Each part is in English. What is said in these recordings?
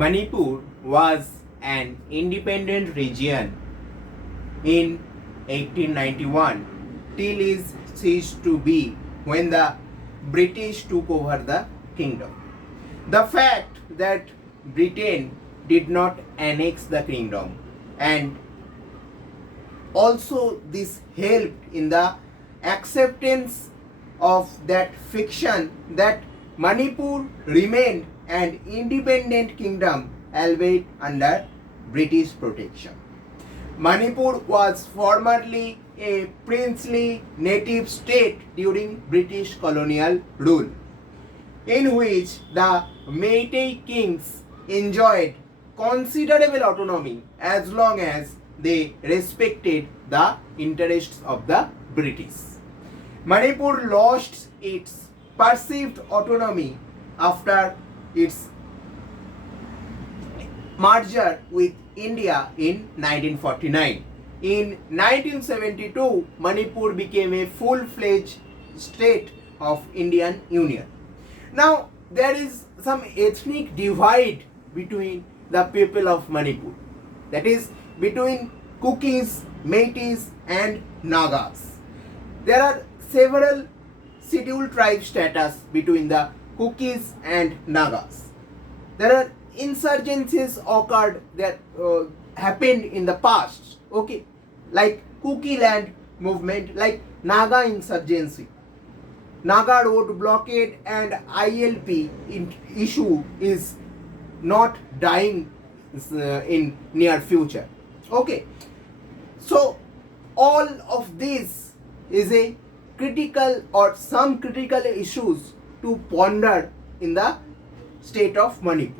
Manipur was an independent region in 1891 till it ceased to be when the British took over the kingdom. The fact that Britain did not annex the kingdom and also this helped in the acceptance of that fiction that Manipur remained an independent kingdom albeit under British protection. Manipur was formerly a princely native state during British colonial rule, in which the Meitei kings enjoyed considerable autonomy as long as they respected the interests of the British. Manipur lost its perceived autonomy after its merger with India in 1949. In 1972, Manipur became a full-fledged state of Indian Union. Now, there is some ethnic divide between the people of Manipur. That is, between Kukis, Meiteis and Nagas. There are several scheduled tribe status between the Kukis and Nagas. There are insurgencies occurred that happened in the past, okay, like Kuki land movement, like Naga insurgency, Naga road blockade and ILP issue is not dying in near future, okay. So all of this is a critical or some critical issues to ponder in the state of Manipur.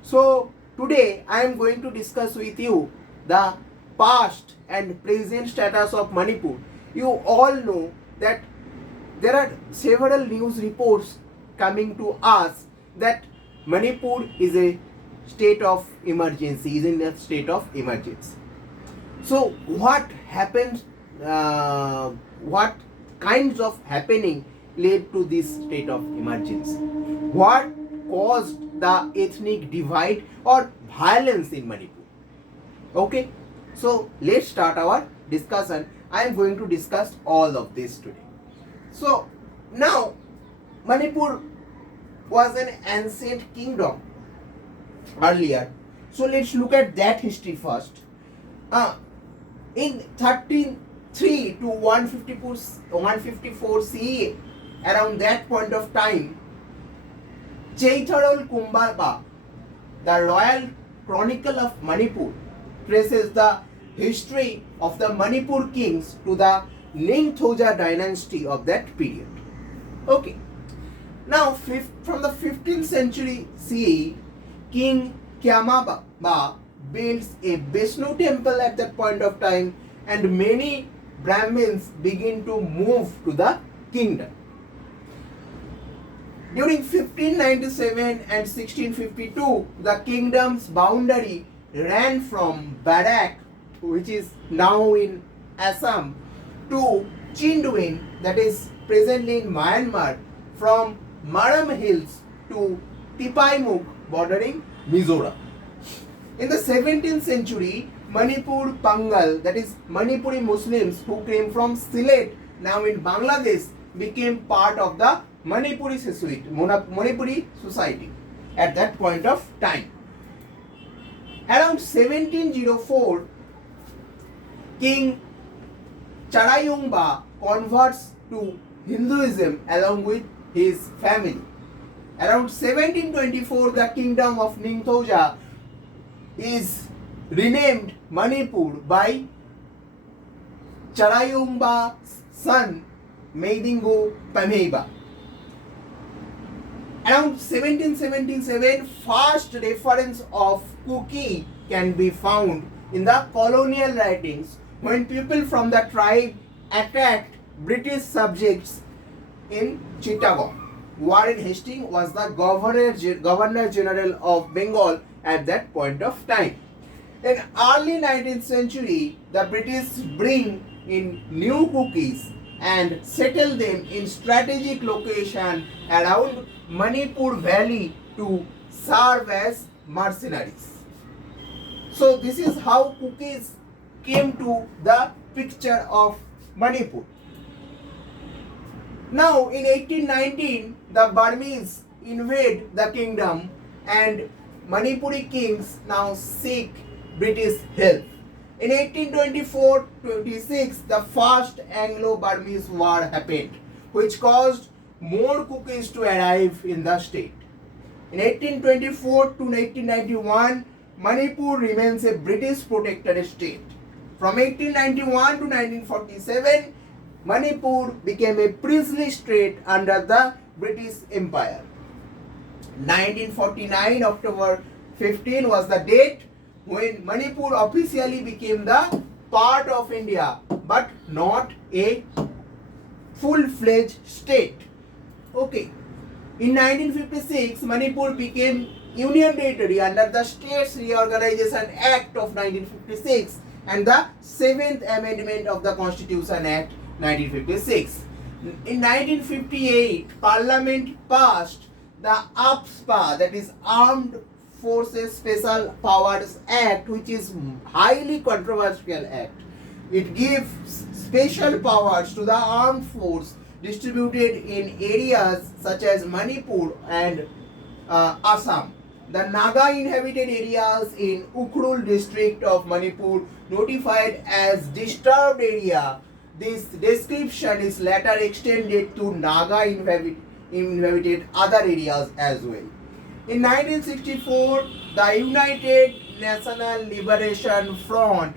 So today I am going to discuss with you the past and present status of Manipur. You all know that there are several news reports coming to us that Manipur is a state of emergency, is in a state of emergency. So what happens, what kinds of happening led to this state of emergency? What caused the ethnic divide or violence in Manipur? Okay, so let's start our discussion. I am going to discuss all of this today. So now Manipur was an ancient kingdom earlier. So let's look at that history first. In 1303 to 154 CE, around that point of time, Chaitharol Kumbhaka, the royal chronicle of Manipur, traces the history of the Manipur kings to the Ningthouja dynasty of that period. Okay. Now, from the 15th century CE, King Kyamaba builds a Vishnu temple at that point of time, and many Brahmins begin to move to the kingdom. During 1597 and 1652, the kingdom's boundary ran from Barak, which is now in Assam, to Chindwin, that is presently in Myanmar, from Maram Hills to Tipaimuk, bordering Mizoram. In the 17th century, Manipur Pangal, that is Manipuri Muslims who came from Sylhet, now in Bangladesh, became part of the Manipuri society at that point of time. Around 1704, King Charayungba converts to Hinduism along with his family. Around 1724, the kingdom of Ningthouja is renamed Manipur by Charayungba's son Meidingu Pameiba. Around 1777, first reference of Kuki can be found in the colonial writings when people from the tribe attacked British subjects in Chittagong. Warren Hastings was the Governor General of Bengal at that point of time. In early 19th century, the British bring in new Kukis and settle them in strategic location around Manipur Valley to serve as mercenaries. So this is how cookies came to the picture of Manipur. Now in 1819, the Burmese invade the kingdom and Manipuri kings now seek British help. In 1824-26, the first Anglo-Burmese war happened, which caused more cookies to arrive in the state. In 1824 to 1891, Manipur remains a British protectorate state. From 1891 to 1947, Manipur became a princely state under the British Empire. 1949 October 15 was the date when Manipur officially became the part of India, but not a full-fledged state. Okay. In 1956, Manipur became Union Territory under the States Reorganization Act of 1956 and the 7th Amendment of the Constitution Act 1956. In 1958, Parliament passed the APSPA, that is Armed Forces Special Powers Act, which is highly controversial act. It gives special powers to the armed force distributed in areas such as Manipur and Assam. The Naga inhabited areas in Ukhrul district of Manipur notified as disturbed area. This description is later extended to Naga inhabited other areas as well. In 1964, the United National Liberation Front,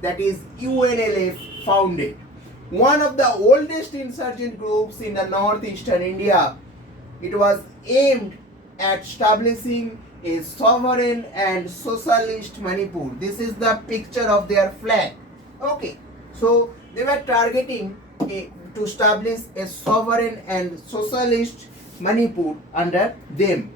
that is UNLF, founded. One of the oldest insurgent groups in the northeastern India. It was aimed at establishing a sovereign and socialist Manipur. This is the picture of their flag. Okay, so they were targeting to establish a sovereign and socialist Manipur under them.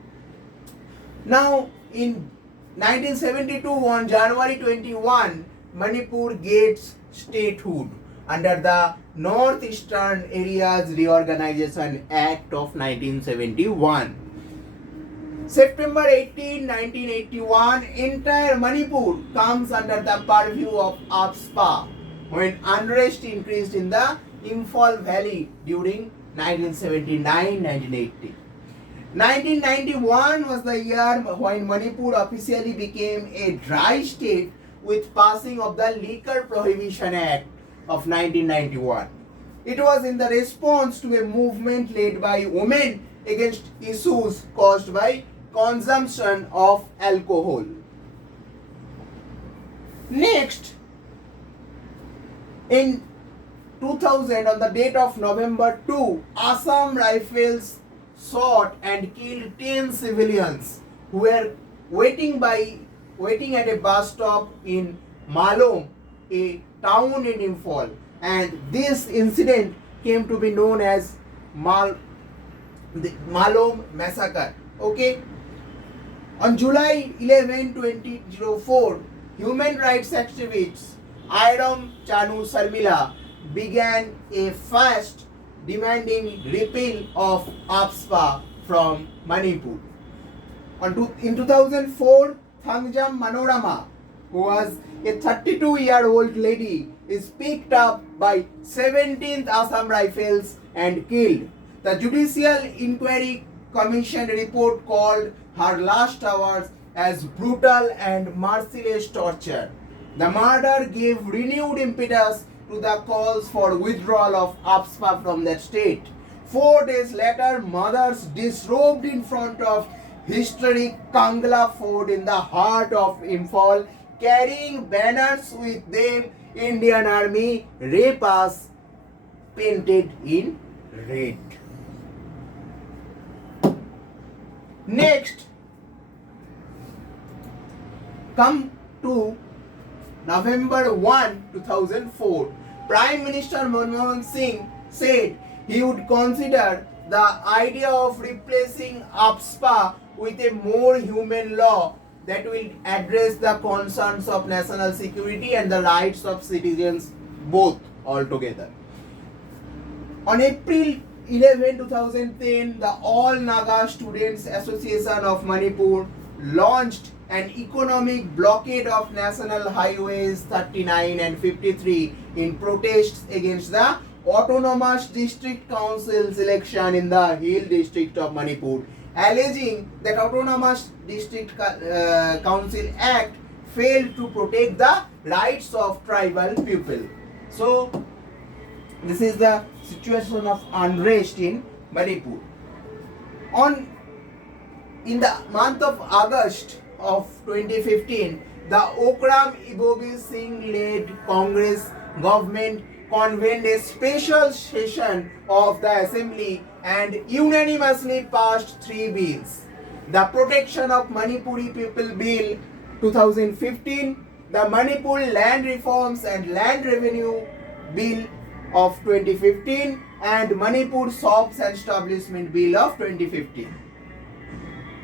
Now, in 1972, on January 21, Manipur gets statehood under the Northeastern Areas Reorganization Act of 1971. September 18, 1981, entire Manipur comes under the purview of APSPA when unrest increased in the Imphal Valley during 1979-1980. 1991 was the year when Manipur officially became a dry state with passing of the Liquor Prohibition Act of 1991. It was in the response to a movement led by women against issues caused by consumption of alcohol. Next, in 2000, on the date of November 2, Assam Rifles shot and killed 10 civilians who were waiting at a bus stop in Malom, a town in Imphal, and this incident came to be known as the Malom massacre. Okay. On July 11, 2004, human rights activists Airam Chanu Sarmila began a fast demanding repeal of APSPA from Manipur. In 2004, Thangjam Manorama, who was a 32-year-old lady, is picked up by 17th Assam Rifles and killed. The Judicial Inquiry Commission report called her last hours as brutal and merciless torture. The murder gave renewed impetus to the calls for withdrawal of APSPA from that state. 4 days later, mothers disrobed in front of historic Kangla Fort in the heart of Imphal, carrying banners with them Indian Army rape us painted in red. Next, come to November 1, 2004. Prime Minister Manmohan Singh said he would consider the idea of replacing APSPA with a more human law that will address the concerns of national security and the rights of citizens both altogether. On April 11, 2010, the All Naga Students Association of Manipur launched an economic blockade of national highways 39 and 53 in protests against the autonomous district council's election in the Hill district of Manipur, alleging that autonomous district council act failed to protect the rights of tribal people. So this is the situation of unrest in Manipur. In the month of August of 2015, the Okram Ibobi Singh led Congress government convened a special session of the assembly and unanimously passed 3 bills. The Protection of Manipuri People Bill 2015, the Manipur Land Reforms and Land Revenue Bill of 2015, and Manipur Shops and Establishment Bill of 2015.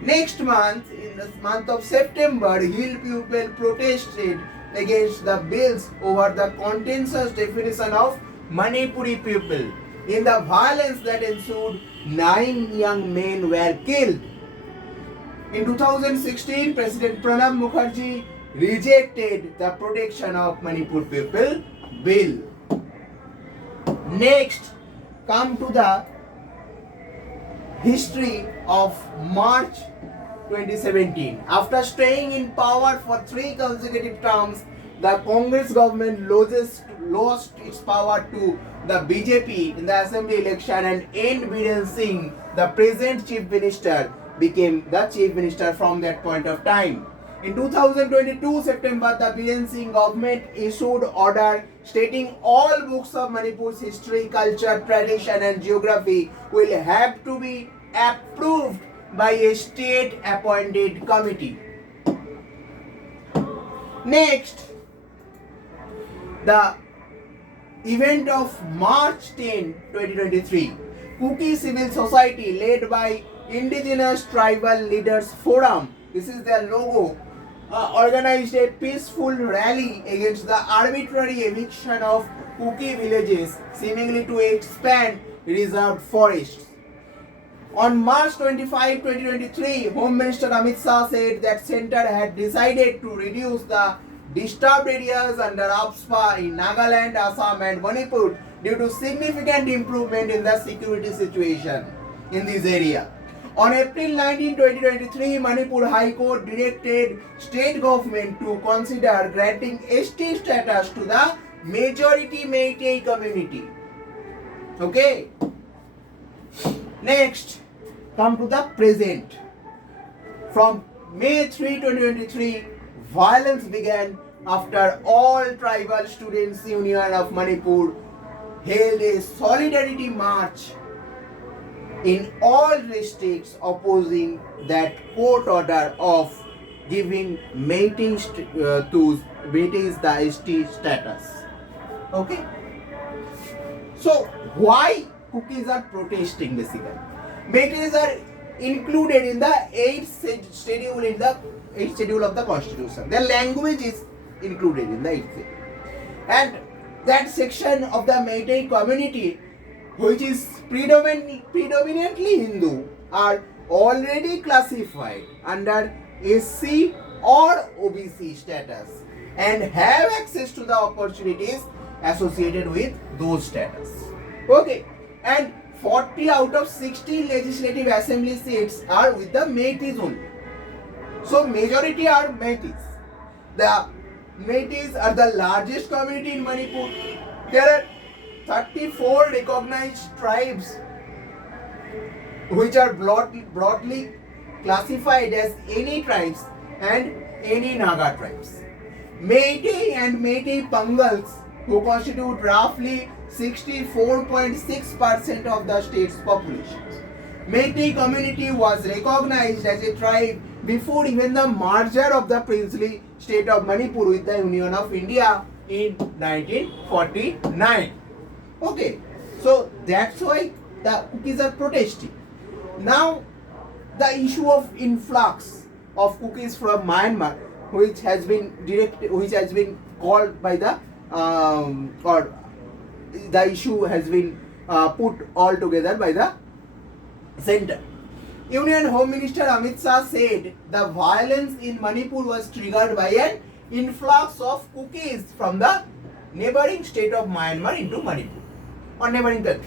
Next month, in the month of September, Hill people protested against the bills over the contentious definition of Manipuri people. In the violence that ensued, 9 young men were killed. In 2016, President Pranab Mukherjee rejected the Protection of Manipur People Bill. Next, come to the history of March 2017. After staying in power for 3 consecutive terms, the Congress government lost its power to the BJP in the assembly election, and N. Biren Singh, the present chief minister, became the chief minister from that point of time. In 2022 September, the Biren Singh government issued order stating all books of Manipur's history, culture, tradition and geography will have to be approved by a state appointed committee. Next, the event of March 10, 2023, Kuki Civil Society led by Indigenous Tribal Leaders Forum, this is their logo, organized a peaceful rally against the arbitrary eviction of Kuki villages, seemingly to expand reserved forests. On March 25, 2023, Home Minister Amit Shah said that Centre had decided to reduce the disturbed areas under APSPA in Nagaland, Assam and Manipur due to significant improvement in the security situation in this area. On April 19, 2023, Manipur High Court directed state government to consider granting ST status to the majority Meitei community. Okay. Next, come to the present. From May 3, 2023, violence began after all tribal students union of Manipur held a solidarity march in all districts opposing that court order of giving Meiteis to Meiteis the ST status. Okay. So why Kukis are protesting basically? Meiteis are included in the 8th schedule of the constitution. Their language is included in the 8th schedule. And that section of the Meitei community, which is predominantly Hindu, are already classified under SC or OBC status and have access to the opportunities associated with those status. Okay, and 40 out of 60 legislative assembly seats are with the Meiteis only. So majority are Meiteis. The Meiteis are the largest community in Manipur. There are 34 recognized tribes which are broadly classified as any tribes and any Naga tribes. Meitei and Meitei Pangals, who constitute roughly 64.6% of the state's population. Meitei community was recognized as a tribe before even the merger of the princely state of Manipur with the Union of India in 1949. Okay, so that's why the Kukis are protesting. Now, the issue of influx of Kukis from Myanmar, which has been called by the or the issue has been put all together by the center. Union Home Minister Amit Shah said the violence in Manipur was triggered by an influx of cookies from the neighboring state of Myanmar into Manipur or neighboring country,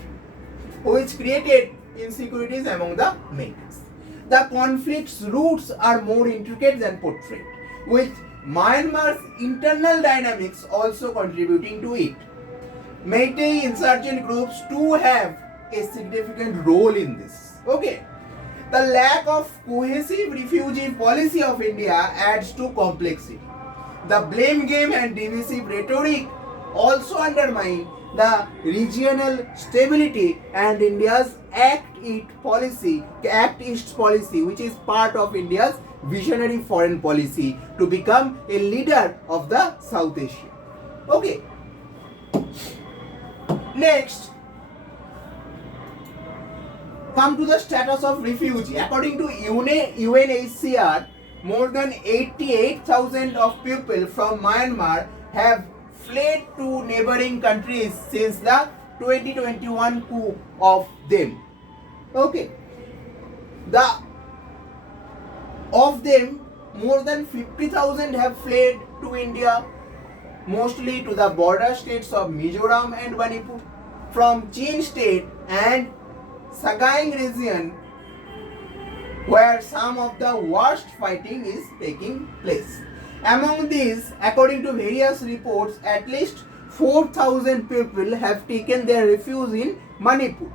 which created insecurities among the natives. The conflict's roots are more intricate than portrayed, with Myanmar's internal dynamics also contributing to it. Meitei insurgent groups too have a significant role in this. Okay. The lack of cohesive refugee policy of India adds to complexity. The blame game and divisive rhetoric also undermine the regional stability and India's Act East policy, which is part of India's visionary foreign policy to become a leader of the South Asia. Okay. Next, come to the status of refugee. According to UNHCR, more than 88,000 of people from Myanmar have fled to neighboring countries since the 2021 coup of them. Okay. Of them, more than 50,000 have fled to India, mostly to the border states of Mizoram and Manipur, from Chin state and Sagaing region, where some of the worst fighting is taking place. Among these, according to various reports, at least 4,000 people have taken their refuge in Manipur.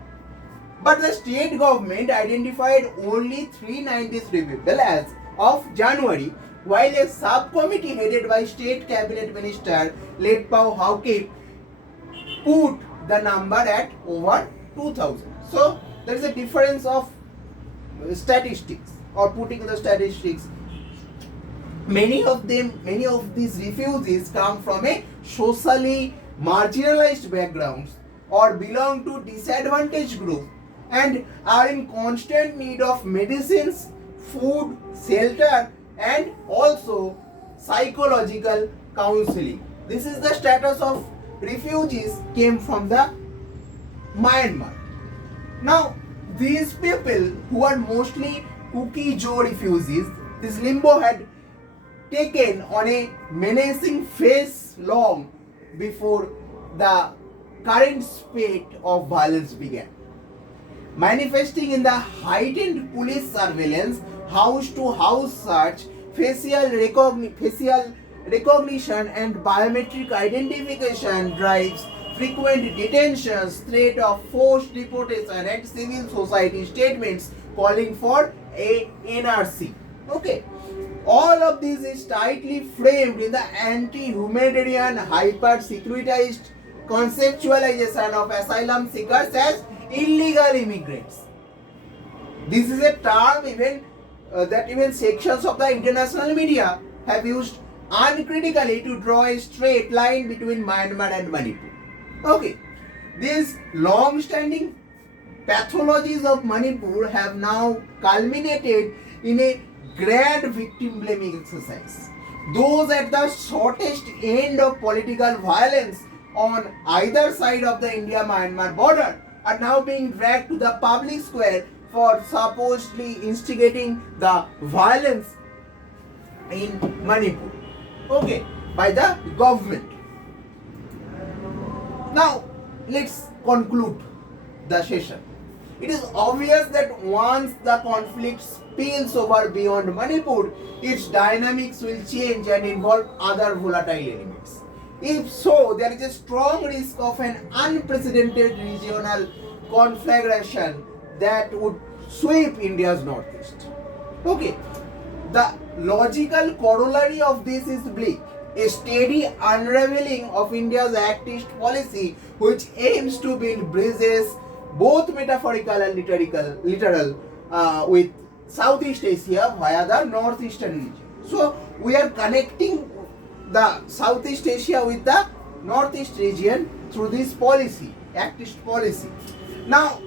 But the state government identified only 393 people as of January, while a subcommittee headed by State Cabinet Minister Letpao Hauke put the number at over 2,000. So, there is a difference of statistics or putting the statistics. Many of these refugees come from a socially marginalized backgrounds or belong to disadvantaged group and are in constant need of medicines, food, shelter and also psychological counseling. This is the status of refugees came from the Myanmar. Now, these people who are mostly Kuki Joe refugees, this limbo had taken on a menacing face long before the current spate of violence began. Manifesting in the heightened police surveillance, house-to-house search, facial recognition and biometric identification drives, frequent detentions, threat of forced deportation and civil society statements calling for a NRC. Okay. All of this is tightly framed in the anti-humanitarian, hyper-securitized conceptualization of asylum seekers as illegal immigrants. This is a term that even sections of the international media have used uncritically to draw a straight line between Myanmar and Manipur. Okay, these long-standing pathologies of Manipur have now culminated in a grand victim blaming exercise. Those at the shortest end of political violence on either side of the India-Myanmar border are now being dragged to the public square for supposedly instigating the violence in Manipur. Okay, by the government. Now, let's conclude the session. It is obvious that once the conflict spills over beyond Manipur, its dynamics will change and involve other volatile elements. If so, there is a strong risk of an unprecedented regional conflagration that would sweep India's northeast. Okay, the logical corollary of this is bleak. A steady unraveling of India's Act East policy, which aims to build bridges, both metaphorical and literal, with Southeast Asia via the northeastern region. So, we are connecting the Southeast Asia with the northeast region through this policy, Act East policy. Now,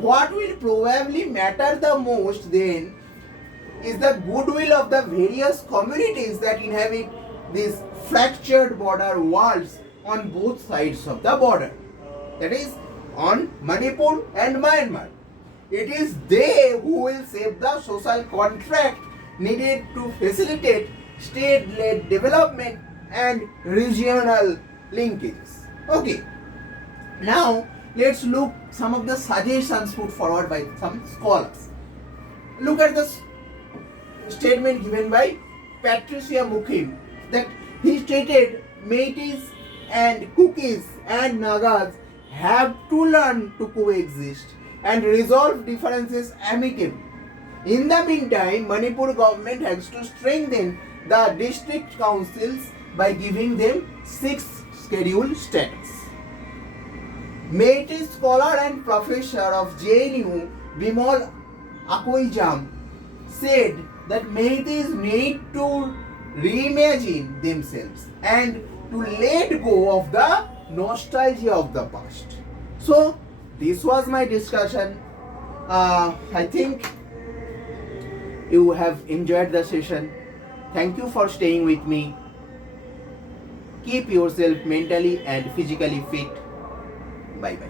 what will probably matter the most then is the goodwill of the various communities that inhabit these fractured border walls on both sides of the border, that is on Manipur and Myanmar. it is they who will shape the social contract needed to facilitate state-led development and regional linkages. Okay, now let's look some of the suggestions put forward by some scholars. Look at the statement given by Patricia Mukim, that he stated Métis and Cookies and Nagas have to learn to coexist and resolve differences amicably. In the meantime, Manipur government has to strengthen the district councils by giving them 6th schedule status. Métis scholar and professor of JNU Bimal Akoijam said that Métis need to reimagine themselves and to let go of the nostalgia of the past. So this was my discussion. I think you have enjoyed the session. Thank you for staying with me. Keep yourself mentally and physically fit. Bye bye.